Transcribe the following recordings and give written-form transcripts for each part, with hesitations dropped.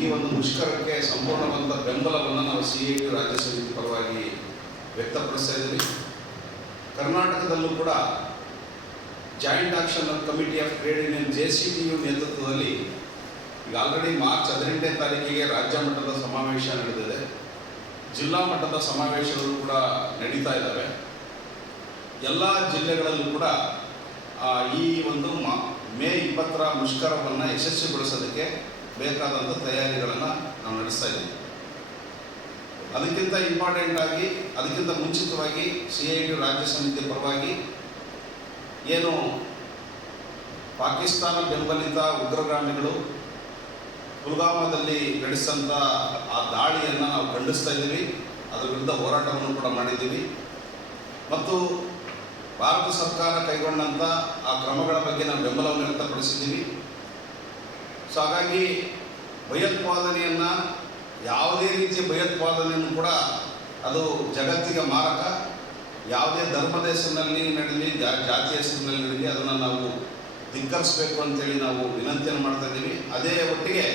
ಈ ಒಂದು ಮುಷ್ಕರಕ್ಕೆ ಸಂಪೂರ್ಣವಾದ ಬೆಂಬಲವನ್ನು ನಾವು CITU ರಾಜ್ಯ ಸಮಿತಿ ಪರವಾಗಿ ವ್ಯಕ್ತಪಡಿಸ್ತಾ ಇದ್ದೀವಿ. ಕರ್ನಾಟಕದಲ್ಲೂ ಕೂಡ joint action committee of trade union JCTU ನೇತೃತ್ವದಲ್ಲಿ ಈಗ ಆಲ್ರೆಡಿ ಮಾರ್ಚ್ 18ನೇ ತಾರೀಕಿಗೆ ರಾಜ್ಯ ಮಟ್ಟದ ಸಮಾವೇಶ ನಡೆದಿದೆ. ಜಿಲ್ಲಾ ಮಟ್ಟದ ಸಮಾವೇಶಗಳು ಕೂಡ ನಡೀತಾ ಇದ್ದಾವೆ. ಎಲ್ಲ ಜಿಲ್ಲೆಗಳಲ್ಲೂ ಕೂಡ ಈ ಒಂದು ಮೇ 20ರ ಮುಷ್ಕರವನ್ನು ಯಶಸ್ವಿಗೊಳಿಸೋದಕ್ಕೆ ಬೇಕಾದಂಥ ತಯಾರಿಗಳನ್ನು ನಾವು ನಡೆಸ್ತಾ ಇದ್ದೀವಿ. ಅದಕ್ಕಿಂತ ಇಂಪಾರ್ಟೆಂಟ್ ಆಗಿ, ಅದಕ್ಕಿಂತ ಮುಂಚಿತವಾಗಿ CITU ರಾಜ್ಯ ಸಮಿತಿ ಪರವಾಗಿ ಏನು ಪಾಕಿಸ್ತಾನ ಬೆಂಬಲಿತ ಉಗ್ರಗಾಮಿಗಳು ಪುಲ್ವಾಮಾದಲ್ಲಿ ನಡೆಸಿದಂಥ ಆ ದಾಳಿಯನ್ನು ನಾವು ಖಂಡಿಸ್ತಾ ಇದ್ದೀವಿ. ಅದರ ವಿರುದ್ಧ ಹೋರಾಟವನ್ನು ಕೂಡ ಮಾಡಿದ್ದೀವಿ ಮತ್ತು ಭಾರತ ಸರ್ಕಾರ ಕೈಗೊಂಡಂಥ ಆ ಕ್ರಮಗಳ ಬಗ್ಗೆ ನಾವು ಬೆಂಬಲವನ್ನು ವ್ಯಕ್ತಪಡಿಸಿದ್ದೀವಿ. ಸೊ ಹಾಗಾಗಿ ಭಯೋತ್ಪಾದನೆಯನ್ನು, ಯಾವುದೇ ರೀತಿಯ ಭಯೋತ್ಪಾದನೆಯನ್ನು ಕೂಡ ಅದು ಜಗತ್ತಿಗೆ ಮಾರಕ. ಯಾವುದೇ ಧರ್ಮದ ಹೆಸರಿನಲ್ಲಿ ನಡೀಲಿ, ಜಾತಿಯ ಹೆಸರಿನಲ್ಲಿ ನಡೀಲಿ, ಅದನ್ನು ನಾವು ಧಿಕ್ಕರಿಸಬೇಕು ಅಂತೇಳಿ ನಾವು ವಿನಂತಿಯನ್ನು ಮಾಡ್ತಾ ಇದ್ದೀವಿ. ಅದೇ ಒಟ್ಟಿಗೆ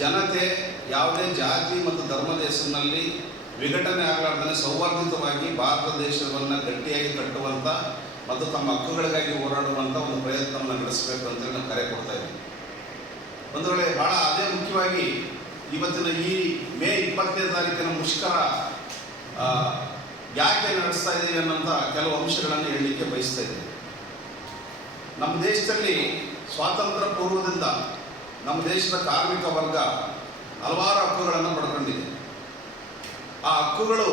ಜನತೆ ಯಾವುದೇ ಜಾತಿ ಮತ್ತು ಧರ್ಮದ ಹೆಸರಿನಲ್ಲಿ ವಿಘಟನೆ ಆಗಲಾರ್ದೇ ಸೌಹಾರ್ದಿತವಾಗಿ ಭಾರತ ದೇಶವನ್ನು ಗಟ್ಟಿಯಾಗಿ ಕಟ್ಟುವಂಥ ಮತ್ತು ತಮ್ಮ ಹಕ್ಕುಗಳಿಗಾಗಿ ಹೋರಾಡುವಂಥ ಒಂದು ಪ್ರಯತ್ನವನ್ನು ನಡೆಸಬೇಕು ಅಂತೇಳಿ ನಾವು ಕರೆ ಕೊಡ್ತಾ ಇದ್ದೀವಿ. ಒಂದು ವೇಳೆ ಭಾಳ ಅದೇ ಮುಖ್ಯವಾಗಿ ಇವತ್ತಿನ ಈ ಮೇ 20ನೇ ತಾರೀಕಿನ ಮುಷ್ಕರ ಯಾಕೆ ನಡೆಸ್ತಾ ಇದ್ದೀವಿ ಅನ್ನೋಂಥ ಕೆಲವು ಅಂಶಗಳನ್ನು ಹೇಳಲಿಕ್ಕೆ ಬಯಸ್ತಾ ಇದ್ದೀವಿ. ನಮ್ಮ ದೇಶದಲ್ಲಿ ಸ್ವಾತಂತ್ರ್ಯ ಪೂರ್ವದಿಂದ ನಮ್ಮ ದೇಶದ ಕಾರ್ಮಿಕ ವರ್ಗ ಹಲವಾರು ಹಕ್ಕುಗಳನ್ನು ಪಡ್ಕೊಂಡಿದೆ. ಆ ಹಕ್ಕುಗಳು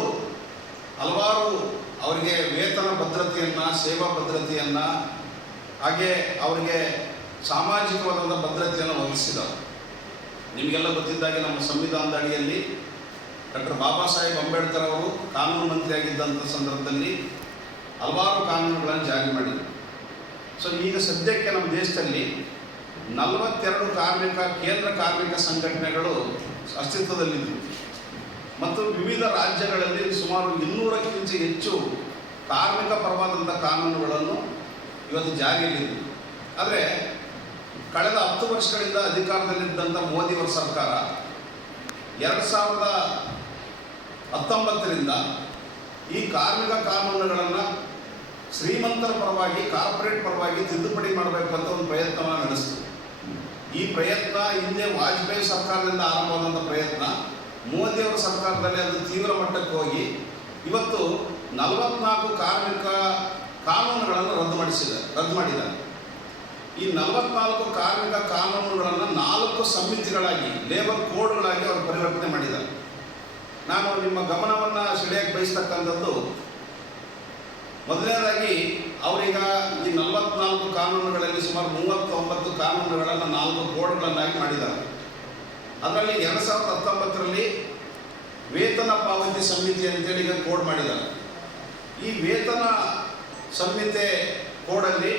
ಹಲವಾರು ಅವರಿಗೆ ವೇತನ ಭದ್ರತೆಯನ್ನು, ಸೇವಾ ಭದ್ರತೆಯನ್ನು, ಹಾಗೆ ಅವರಿಗೆ ಸಾಮಾಜಿಕವಾದ ಭದ್ರತೆಯನ್ನು ಒದಗಿಸಿದವು. ನಿಮಗೆಲ್ಲ ಗೊತ್ತಿದ್ದಾಗೆ ನಮ್ಮ ಸಂವಿಧಾನದ ಅಡಿಯಲ್ಲಿ ಡಾಕ್ಟರ್ ಬಾಬಾ ಸಾಹೇಬ್ ಅಂಬೇಡ್ಕರ್ ಅವರು ಕಾನೂನು ಮಂತ್ರಿಯಾಗಿದ್ದಂಥ ಸಂದರ್ಭದಲ್ಲಿ ಹಲವಾರು ಕಾನೂನುಗಳನ್ನು ಜಾರಿ ಮಾಡಿದರು. ಸೊ ಈಗ ಸದ್ಯಕ್ಕೆ ನಮ್ಮ ದೇಶದಲ್ಲಿ 42 ಕೇಂದ್ರ ಕಾರ್ಮಿಕ ಸಂಘಟನೆಗಳು ಅಸ್ತಿತ್ವದಲ್ಲಿದ್ದವು ಮತ್ತು ವಿವಿಧ ರಾಜ್ಯಗಳಲ್ಲಿ ಸುಮಾರು 200ಕ್ಕಿಂತ ಹೆಚ್ಚು ಕಾರ್ಮಿಕ ಪರವಾದಂಥ ಕಾನೂನುಗಳನ್ನು ಇವತ್ತು ಜಾರಿಯಲ್ಲಿದ್ದವು. ಆದರೆ ಕಳೆದ 10 ವರ್ಷಗಳಿಂದ ಅಧಿಕಾರದಲ್ಲಿದ್ದಂಥ ಮೋದಿಯವರ ಸರ್ಕಾರ 2019ರಿಂದ ಈ ಕಾರ್ಮಿಕ ಕಾನೂನುಗಳನ್ನು ಶ್ರೀಮಂತರ ಪರವಾಗಿ, ಕಾರ್ಪೊರೇಟ್ ಪರವಾಗಿ ತಿದ್ದುಪಡಿ ಮಾಡಬೇಕು ಅಂತ ಒಂದು ಪ್ರಯತ್ನವನ್ನು ನಡೆಸಿತು. ಈ ಪ್ರಯತ್ನ ಹಿಂದೆ ವಾಜಪೇಯಿ ಸರ್ಕಾರದಿಂದ ಆರಂಭವಾದಂಥ ಪ್ರಯತ್ನ ಮೋದಿಯವರ ಸರ್ಕಾರದಲ್ಲಿ ಅದು ತೀವ್ರ ಮಟ್ಟಕ್ಕೆ ಹೋಗಿ ಇವತ್ತು 44 ಕಾರ್ಮಿಕ ಕಾನೂನುಗಳನ್ನು ರದ್ದು ಮಾಡಿದ್ದಾರೆ. ಈ 44 ಕಾರ್ಮಿಕ ಕಾನೂನುಗಳನ್ನು 4 ಸಮಿತಿಗಳಾಗಿ, ಲೇಬರ್ ಕೋಡ್ಗಳಾಗಿ ಅವರು ಪರಿವರ್ತನೆ ಮಾಡಿದ್ದಾರೆ. ನಾನು ನಿಮ್ಮ ಗಮನವನ್ನು ಸೆಳೆಯಕ್ಕೆ ಬಯಸ್ತಕ್ಕಂಥದ್ದು, ಮೊದಲನೇದಾಗಿ ಅವರೀಗ ಈ 44 ಕಾನೂನುಗಳಲ್ಲಿ ಸುಮಾರು 39 ಕಾನೂನುಗಳನ್ನು 4 ಕೋಡ್ಗಳನ್ನಾಗಿ ಮಾಡಿದ್ದಾರೆ. ಅದರಲ್ಲಿ 2019ರಲ್ಲಿ ವೇತನ ಪಾವತಿ ಸಂಹಿತೆ ಅಂತೇಳಿ ಈಗ ಕೋಡ್ ಮಾಡಿದ್ದಾರೆ. ಈ ವೇತನ ಸಂಹಿತೆ ಕೋಡಲ್ಲಿ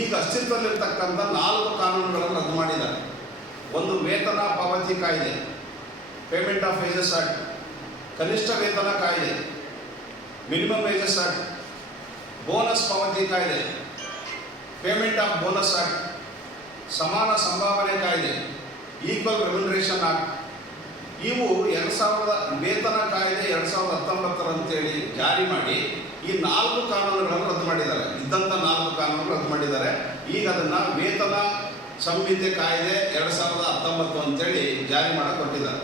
ಈಗ ಅಸ್ತಿತ್ವದಲ್ಲಿರ್ತಕ್ಕಂಥ 4 ಕಾನೂನುಗಳನ್ನು ರದ್ದು ಮಾಡಿದ್ದಾರೆ. ಒಂದು ವೇತನ ಪಾವತಿ ಕಾಯ್ದೆ, ಪೇಮೆಂಟ್ ಆಫ್ ವೇಜಸ್ ಆಕ್ಟ್, ಕನಿಷ್ಠ ವೇತನ ಕಾಯ್ದೆ, ಮಿನಿಮಮ್ ವೇಜಸ್ ಆಕ್ಟ್, ಬೋನಸ್ ಪಾವತಿ ಕಾಯ್ದೆ, ಪೇಮೆಂಟ್ ಆಫ್ ಬೋನಸ್ ಆಕ್ಟ್, ಸಮಾನ ಸಂಭಾವನೆ ಕಾಯ್ದೆ, ಈಕ್ವಲ್ ರೆಮ್ಯುನರೇಷನ್ ಆಕ್ಟ್. ಇವು 2000 ವೇತನ ಕಾಯ್ದೆ 2019 ಅಂತೇಳಿ ಜಾರಿ ಮಾಡಿ ಈ 4 ಕಾನೂನುಗಳನ್ನು ರದ್ದು ಮಾಡಿದ್ದಾರೆ. ಇದ್ದಂಥ 4 ಕಾನೂನು ರದ್ದು ಮಾಡಿದ್ದಾರೆ. ಈಗ ಅದನ್ನು ವೇತನ ಸಂಹಿತೆ ಕಾಯ್ದೆ 2019 ಅಂತೇಳಿ ಜಾರಿ ಮಾಡಿಕೊಟ್ಟಿದ್ದಾರೆ.